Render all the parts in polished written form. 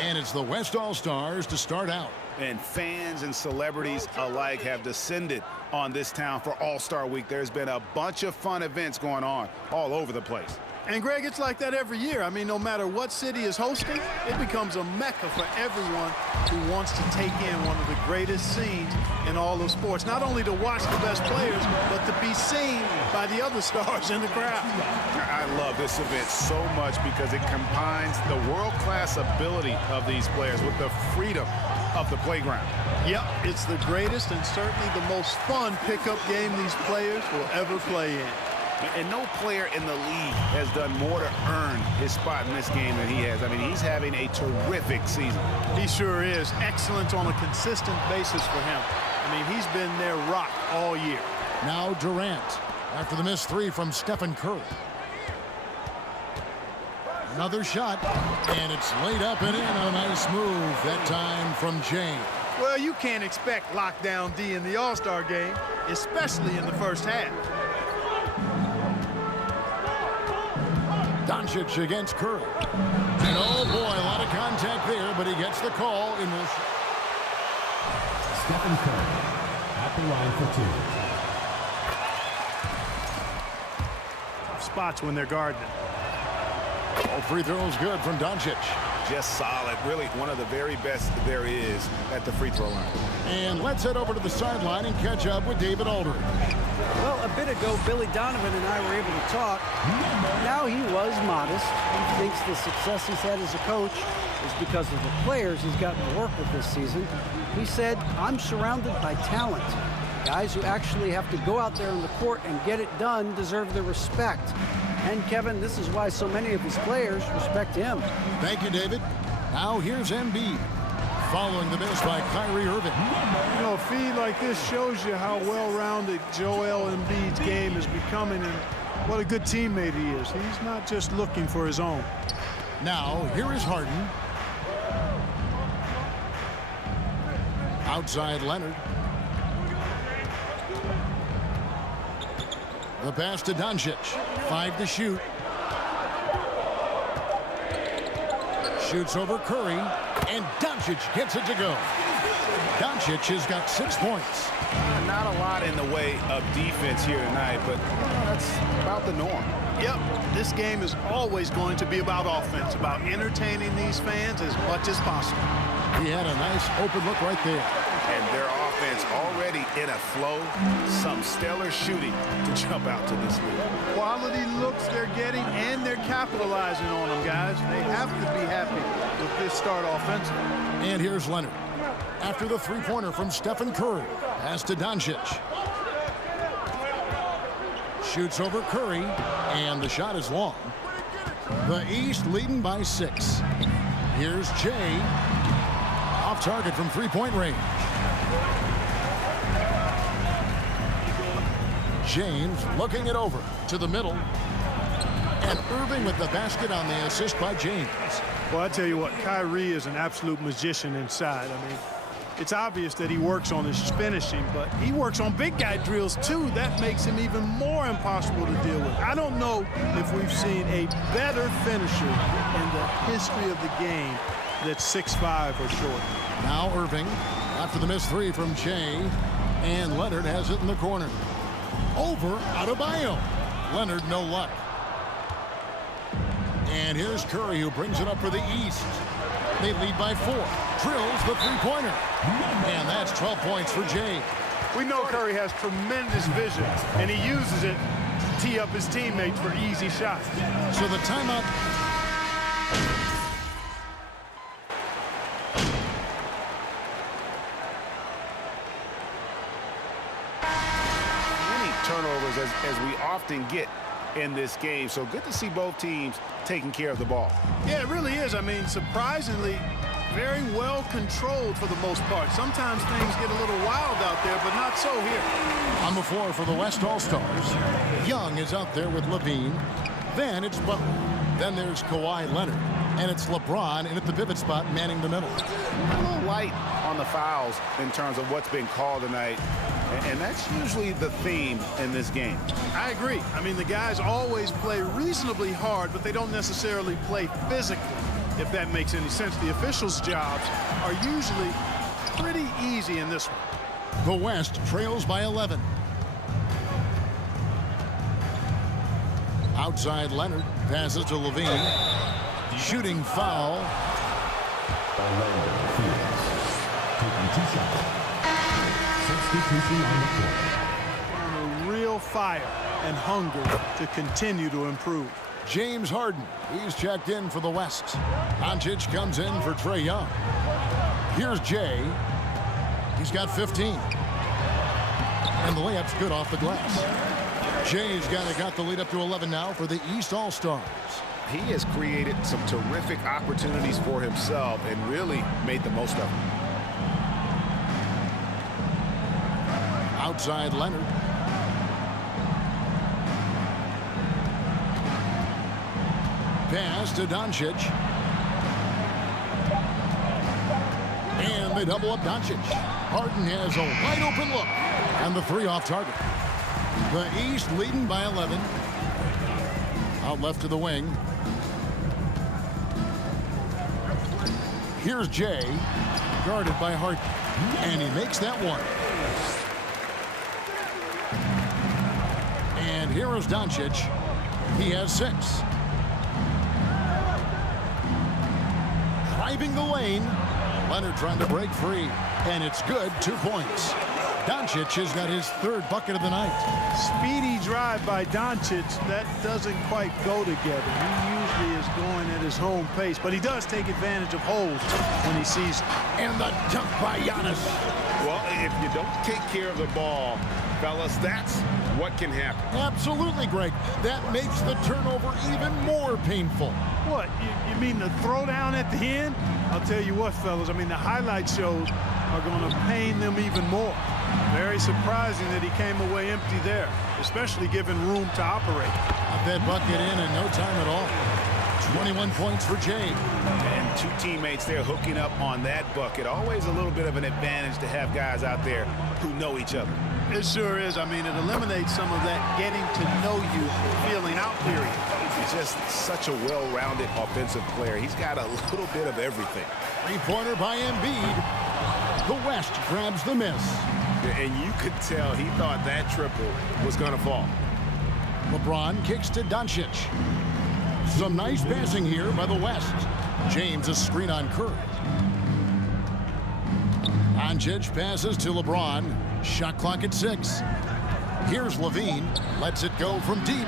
And it's the West All-Stars to start out. And fans and celebrities alike have descended on this town for All-Star Week. There's been a bunch of fun events going on all over the place. And, Greg, it's like that every year. I mean, no matter what city is hosting, it becomes a mecca for everyone who wants to take in one of the greatest scenes in all of sports. Not only to watch the best players, but to be seen by the other stars in the crowd. I love this event so much because it combines the world-class ability of these players with the freedom of the playground. Yep, it's the greatest and certainly the most fun pickup game these players will ever play in. And no player in the league has done more to earn his spot in this game than he has. I mean, he's having a terrific season. He sure is. Excellent on a consistent basis for him. I mean, he's been their rock all year. Now Durant after the missed three from Stephen Curry. Another shot, and it's laid up and in. A nice move that time from James. Well, you can't expect lockdown D in the All-Star game, especially in the first half. Doncic against Curry. And oh boy, a lot of contact there, but he gets the call in this. Stephen Curry at the line for two. Tough spots when they're guarding. All free throws good from Doncic. Just solid. Really one of the very best there is at the free throw line. And let's head over to the sideline and catch up with David Aldridge. Well, a bit ago, Billy Donovan and I were able to talk. Now he was modest. He thinks the success he's had as a coach is because of the players he's gotten to work with this season. He said, I'm surrounded by talent. Guys who actually have to go out there on the court and get it done deserve the respect. And, Kevin, this is why so many of his players respect him. Thank you, David. Now here's Embiid. Following the miss by Kyrie Irving. You know, a feed like this shows you how well-rounded Joel Embiid's game is becoming and what a good teammate he is. He's not just looking for his own. Now, here is Harden. Outside Leonard. The pass to Doncic. 5 to shoot. Shoots over Curry. And Doncic gets it to go. Doncic has got 6 points. Not a lot in the way of defense here tonight, but that's about the norm. Yep, this game is always going to be about offense, about entertaining these fans as much as possible. He had a nice open look right there. And their offense already in a flow. Some stellar shooting to jump out to this lead. Quality looks they're getting, and they're capitalizing on them, guys. They have to be happy with this start offensively. And here's Leonard. After the three-pointer from Stephen Curry. Pass to Doncic. Shoots over Curry, and the shot is long. The East leading by 6. Here's Jay. Off target from three-point range. James looking it over to the middle. And Irving with the basket on the assist by James. Well, I tell you what, Kyrie is an absolute magician inside. I mean, it's obvious that he works on his finishing, but he works on big guy drills too. That makes him even more impossible to deal with. I don't know if we've seen a better finisher in the history of the game that's 6'5" or shorter. Now Irving after the missed three from Jay, and Leonard has it in the corner. Over Adebayo. Leonard no luck. And here's Curry who brings it up for the East. They lead by 4. Drills the three-pointer. And that's 12 points for Jay. We know Curry has tremendous vision, and he uses it to tee up his teammates for easy shots. So the timeout. Many turnovers as we often get in this game. So good to see both teams taking care of the ball. Yeah, it really is. I mean, surprisingly, very well controlled for the most part. Sometimes things get a little wild out there, but not so here. On the floor for the West All-Stars, Young is out there with Levine. Then it's Butler. Then there's Kawhi Leonard. And it's LeBron in at the pivot spot manning the middle. A little light on the fouls in terms of what's been called tonight. And that's usually the theme in this game. I agree. I mean, the guys always play reasonably hard, but they don't necessarily play physically. if that makes any sense. The officials' jobs are usually pretty easy in this one. The West trails by 11. Outside Leonard, passes to Levine. Shooting foul. Orlando Fields taking 2 shots. Substitution on the court. On a real fire and hunger to continue to improve. James Harden, he's checked in for the West. Doncic comes in for Trae Young. Here's Jay. He's got 15. And the layup's good off the glass. Jay's got the lead up to 11 now for the East All-Stars. He has created some terrific opportunities for himself and really made the most of them. Outside Leonard. Pass to Doncic. And they double up Doncic. Harden has a wide open look. And the 3 off target. The East leading by 11. Out left to the wing. Here's Jay. Guarded by Harden. And he makes that one. And here is Doncic. He has 6. Driving the lane. Leonard trying to break free. And it's good. 2 points. Doncic has got his 3rd bucket of the night. Speedy drive by Doncic. That doesn't quite go together. He usually is going at his home pace, but he does take advantage of holes when he sees. And the dunk by Giannis. Well, if you don't take care of the ball, fellas, that's what can happen. Absolutely, Greg. That makes the turnover even more painful. What? You mean the throwdown at the end? I'll tell you what, fellas. I mean, the highlight shows are going to pain them even more. Very surprising that he came away empty there, especially given room to operate. Got that bucket in no time at all. 21 points for Jay. And 2 teammates there hooking up on that bucket. Always a little bit of an advantage to have guys out there who know each other. It sure is. I mean, it eliminates some of that getting to know you feeling out period. He's just such a well-rounded offensive player. He's got a little bit of everything. 3-pointer by Embiid. The West grabs the miss. And you could tell he thought that triple was going to fall. LeBron kicks to Doncic. Some nice passing here by the West. James a screen on Curry. Doncic passes to LeBron. Shot clock at 6. Here's Levine. Lets it go from deep.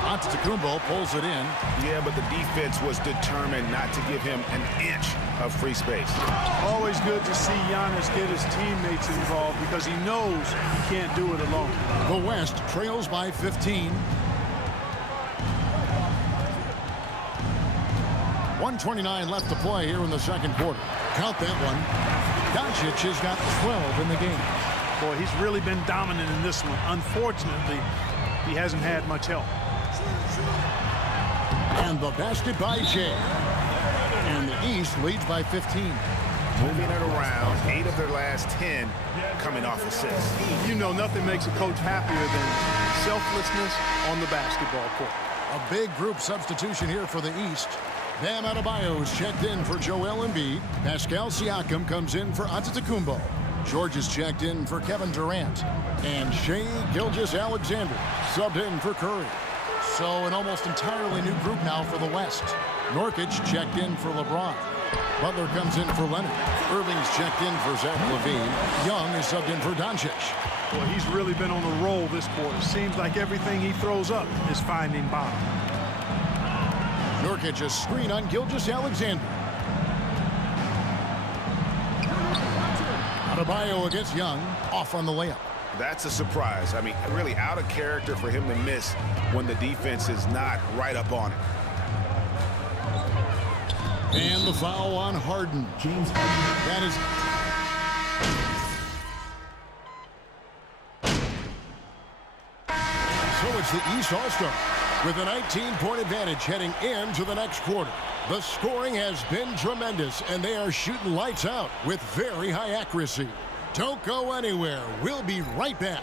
Antetokounmpo pulls it in. Yeah, but the defense was determined not to give him an inch of free space. Always good to see Giannis get his teammates involved because he knows he can't do it alone. The West trails by 15. 1:29 left to play here in the second quarter. Count that one. Doncic has got 12 in the game. Boy, he's really been dominant in this one. Unfortunately, he hasn't had much help. And the basket by Jay. And the East leads by 15. Moving it around, 8 of their last 10 coming off assists. You know, nothing makes a coach happier than selflessness on the basketball court. A big group substitution here for the East. Bam Adebayo is checked in for Joel Embiid. Pascal Siakam comes in for Antetokounmpo. George is checked in for Kevin Durant. And Shai Gilgeous-Alexander subbed in for Curry. So an almost entirely new group now for the West. Nurkic checked in for LeBron. Butler comes in for Leonard. Irving's checked in for Zach LaVine. Young is subbed in for Doncic. Well, he's really been on a roll this quarter. Seems like everything he throws up is finding bottom. Nurkic a screen on Gilgeous-Alexander. Adebayo against Young. Off on the layup. That's a surprise. I mean, really out of character for him to miss when the defense is not right up on it. And the foul on Harden. James Harden. That is... So it's the East All-Star with a 19-point advantage heading into the next quarter. The scoring has been tremendous, and they are shooting lights out with very high accuracy. Don't go anywhere. We'll be right back.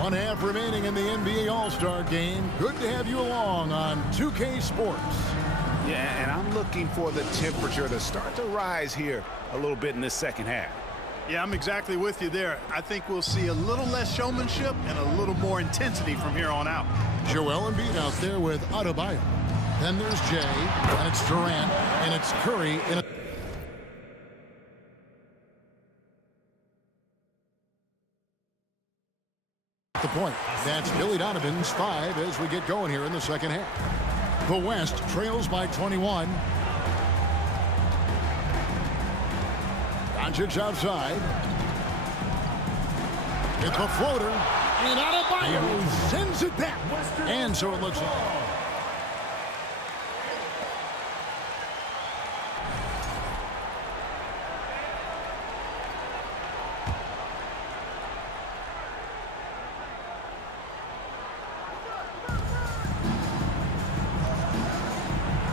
1 half remaining in the NBA All-Star game. Good to have you along on 2K Sports. Yeah, and I'm looking for the temperature to start to rise here a little bit in this second half. Yeah, I'm exactly with you there. I think we'll see a little less showmanship and a little more intensity from here on out. Joel Embiid out there with Adebayo. Then there's Jay, and it's Durant, and it's Curry in a the point. That's Billy Donovan's 5 as we get going here in the second half. The West trails by 21. Doncic outside. It's a floater. And Adebayo sends it back. And so it looks like.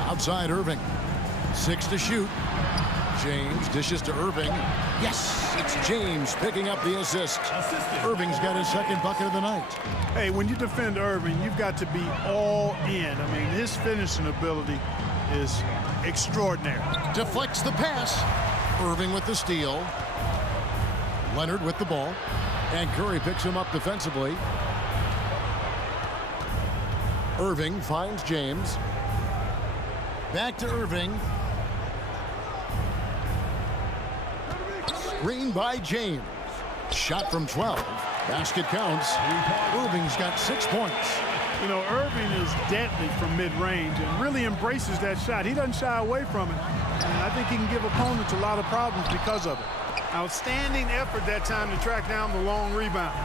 Outside Irving. 6 to shoot. James dishes to Irving. Yes, it's James picking up the assist. Irving's got his second bucket of the night. Hey, when you defend Irving, you've got to be all in. I mean, his finishing ability is extraordinary. Deflects the pass. Irving with the steal. Leonard with the ball. And Curry picks him up defensively. Irving finds James. Back to Irving. Screen by James. Shot from 12. Basket counts. Irving's got 6 points. You know, Irving is deadly from mid-range and really embraces that shot. He doesn't shy away from it. And I think he can give opponents a lot of problems because of it. Outstanding effort that time to track down the long rebound.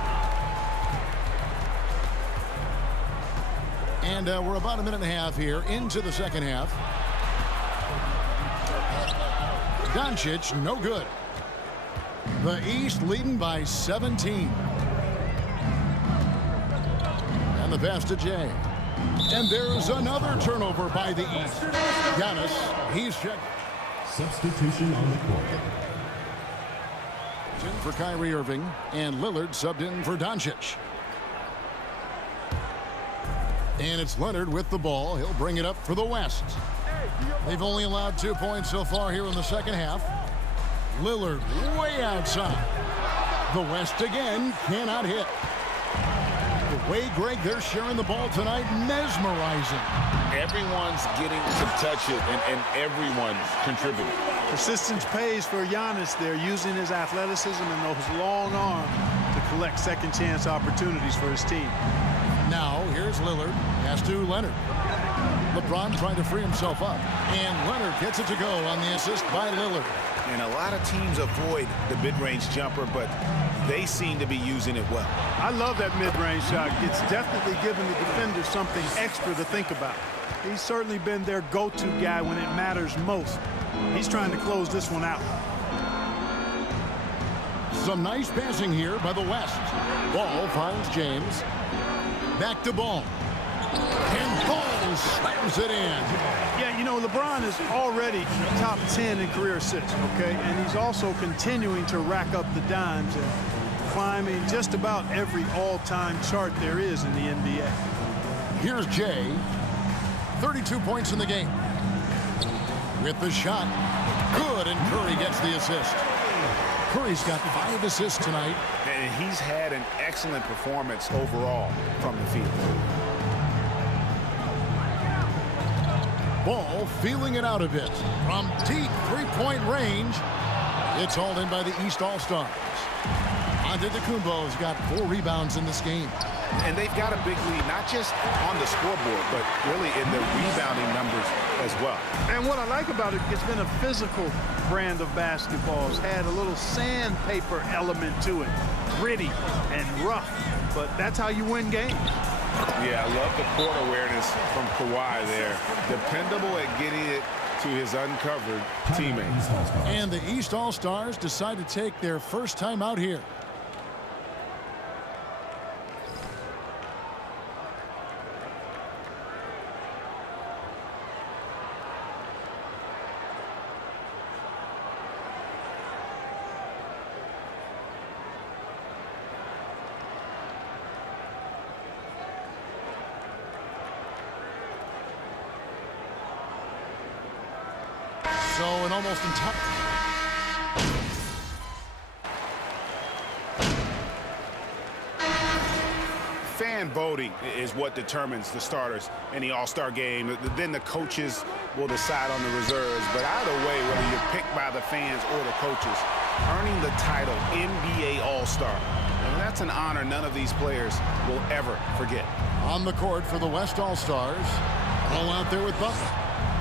And we're about a minute and a half here into the second half. Doncic, no good. The East leading by 17. And the pass to Jay. And there's another turnover by the East. Giannis, he's checked. Substitution on the court. In for Kyrie Irving, and Lillard subbed in for Doncic. And it's Leonard with the ball. He'll bring it up for the West. They've only allowed 2 points so far here in the second half. Lillard way outside. The West again cannot hit. The way, Greg, they're sharing the ball tonight, mesmerizing. Everyone's getting to touch it, and everyone contributing. Persistence pays for Giannis there, using his athleticism and those long arms to collect second chance opportunities for his team. Now, here's Lillard. Pass to Leonard. LeBron trying to free himself up. And Leonard gets it to go on the assist by Lillard. And a lot of teams avoid the mid-range jumper, but they seem to be using it well. I love that mid-range shot. It's definitely given the defender something extra to think about. He's certainly been their go-to guy when it matters most. He's trying to close this one out. Some nice passing here by the West. Ball finds James. Back to Ball. And Ball slams it in. Yeah, you know, LeBron is already top 10 in career assists, okay? And he's also continuing to rack up the dimes and climbing just about every all-time chart there is in the NBA. Here's Jay. 32 points in the game. With the shot. Good, and Curry gets the assist. Curry's got 5 assists tonight. And he's had an excellent performance overall from the field. Ball feeling it out a bit. From deep three-point range. It's hauled in by the East All-Stars. Antetokounmpo's got 4 rebounds in this game. And they've got a big lead, not just on the scoreboard, but really in their rebounding numbers as well. And what I like about it, it's been a physical brand of basketball. It's had a little sandpaper element to it. Gritty and rough, but that's how you win games. Yeah, I love the court awareness from Kawhi there. Dependable at getting it to his uncovered teammates. And the East All-Stars decide to take their first time out here. So an almost entire... Fan voting is what determines the starters in the All-Star game. Then the coaches will decide on the reserves. But either way, whether you're picked by the fans or the coaches, earning the title NBA All-Star, and that's an honor none of these players will ever forget. On the court for the West All-Stars, all out there with Butler.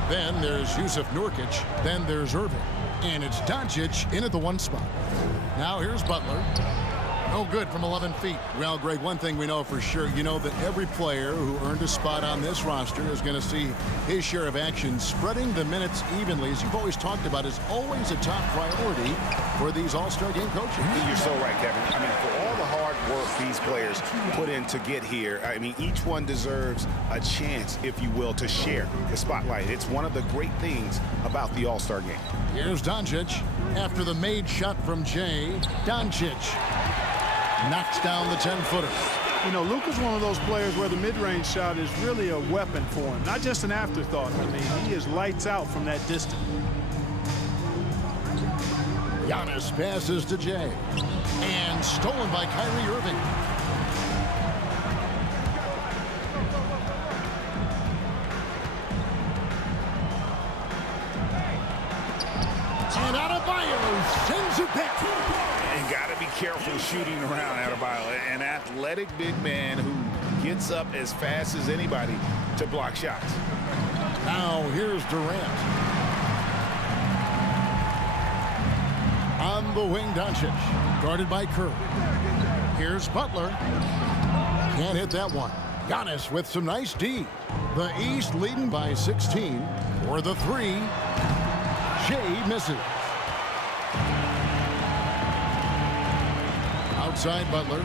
Then there's Yusuf Nurkic. Then there's Irving. And it's Doncic in at the one spot. Now here's Butler. No good from 11 feet. Well, Greg, one thing we know for sure, you know that every player who earned a spot on this roster is going to see his share of action. Spreading the minutes evenly, as you've always talked about, is always a top priority for these All-Star game coaches. You're so right, Kevin. I mean, for all the hard work these players put in to get here, I mean, each one deserves a chance, if you will, to share the spotlight. It's one of the great things about the All-Star game. Here's Doncic. After the made shot from Jay, Doncic knocks down the 10-footer. You know, Luka's one of those players where the mid-range shot is really a weapon for him, not just an afterthought. I mean, he is lights out from that distance. Giannis passes to Jay. And stolen by Kyrie Irving. And Adebayo sends it back. And got to be careful shooting around Adebayo, an athletic big man who gets up as fast as anybody to block shots. Now here's Durant. On the wing, Doncic, guarded by Curry. Here's Butler. Can't hit that one. Giannis with some nice D. The East leading by 16. For the three. Jay misses. Outside Butler.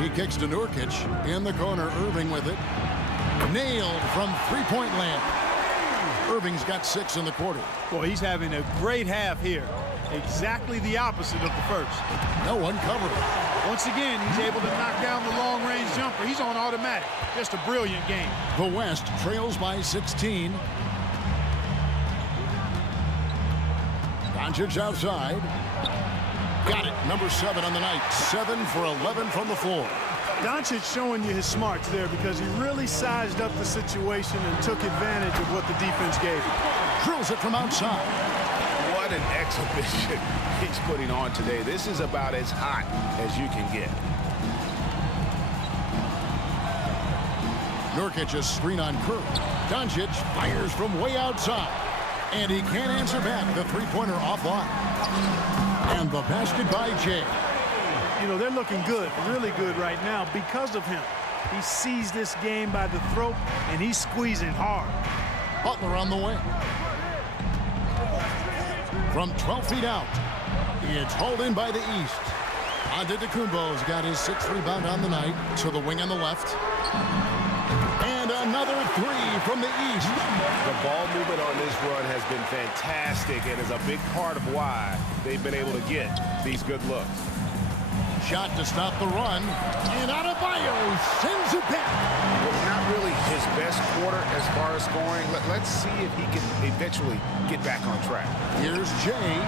He kicks to Nurkic. In the corner, Irving with it. Nailed from three-point land. Irving's got 6 in the quarter. Boy, he's having a great half here. Exactly the opposite of the first. No one covered. Once again, he's able to knock down the long-range jumper. He's on automatic. Just a brilliant game. The West trails by 16. Doncic outside. Got it. Number 7 on the night. 7 for 11 from the floor. Doncic showing you his smarts there because he really sized up the situation and took advantage of what the defense gave him. Drills it from outside. What an exhibition he's putting on today. This is about as hot as you can get. Nurkic screen on Curry. Doncic fires from way outside. And he can't answer back. The three-pointer offline. And the basket by Jay. You know, they're looking good, really good right now because of him. He sees this game by the throat, and he's squeezing hard. Butler on the wing. From 12 feet out, it's hauled in by the East. Antetokounmpo's got his 6th rebound on the night to the wing on the left. And another 3 from the East. The ball movement on this run has been fantastic and is a big part of why they've been able to get these good looks. Shot to stop the run. And Adebayo sends it back. Well, not really his best quarter as far as scoring. Let's see if he can eventually get back on track. Here's Jay.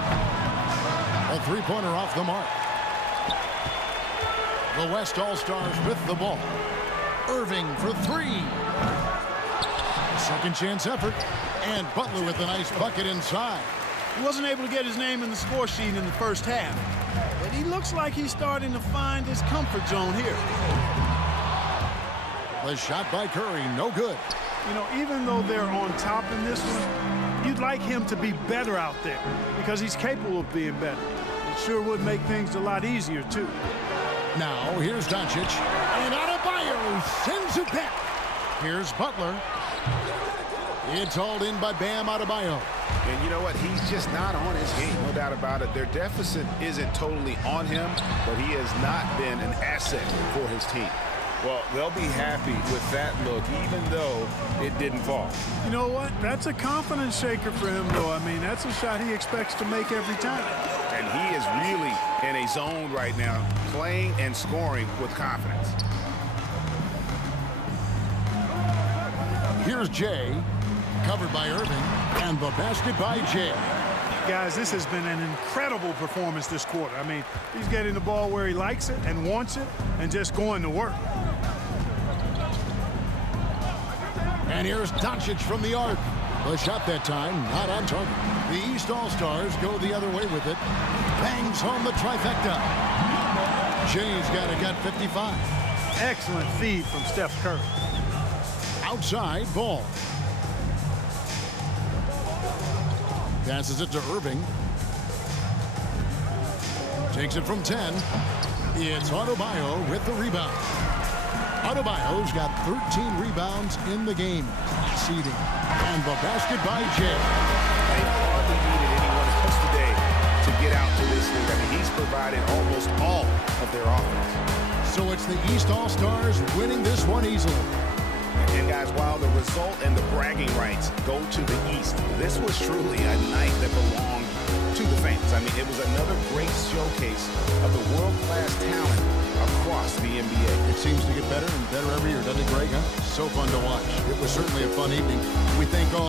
A three-pointer off the mark. The West All-Stars with the ball. Irving for 3. Second chance effort. And Butler with a nice bucket inside. He wasn't able to get his name in the score sheet in the first half. But he looks like he's starting to find his comfort zone here. The shot by Curry, no good. You know, even though they're on top in this one, you'd like him to be better out there because he's capable of being better. It sure would make things a lot easier, too. Now, here's Doncic. And Adebayo sends it back. Here's Butler. It's hauled in by Bam Adebayo. And you know what? He's just not on his game, no doubt about it. Their deficit isn't totally on him, but he has not been an asset for his team. Well, they'll be happy with that look, even though it didn't fall. You know what? That's a confidence shaker for him, though. I mean, that's a shot he expects to make every time. And he is really in a zone right now, playing and scoring with confidence. Here's Jay, covered by Irving, and the basket by Jay. Guys, this has been an incredible performance this quarter. I mean, he's getting the ball where he likes it and wants it and just going to work. And here's Doncic from the arc. The shot that time, not on target. The East All-Stars go the other way with it. Bangs home the trifecta. Jay's got a gut 55. Excellent feed from Steph Curry. Outside ball. Passes it to Irving. Takes it from 10. It's Adebayo with the rebound. Adebayo's got 13 rebounds in the game. Seeding. And the basket by Jay. They hardly needed anyone else today to get out to this league. I mean, he's provided almost all of their offense. So it's the East All-Stars winning this one easily. And guys, while the result and the bragging rights go to the East, this was truly a night that belonged to the fans. I mean, it was another great showcase of the world-class talent across the NBA. It seems to get better and better every year, doesn't it, Greg? Huh? So fun to watch. It was certainly a fun evening. We thank all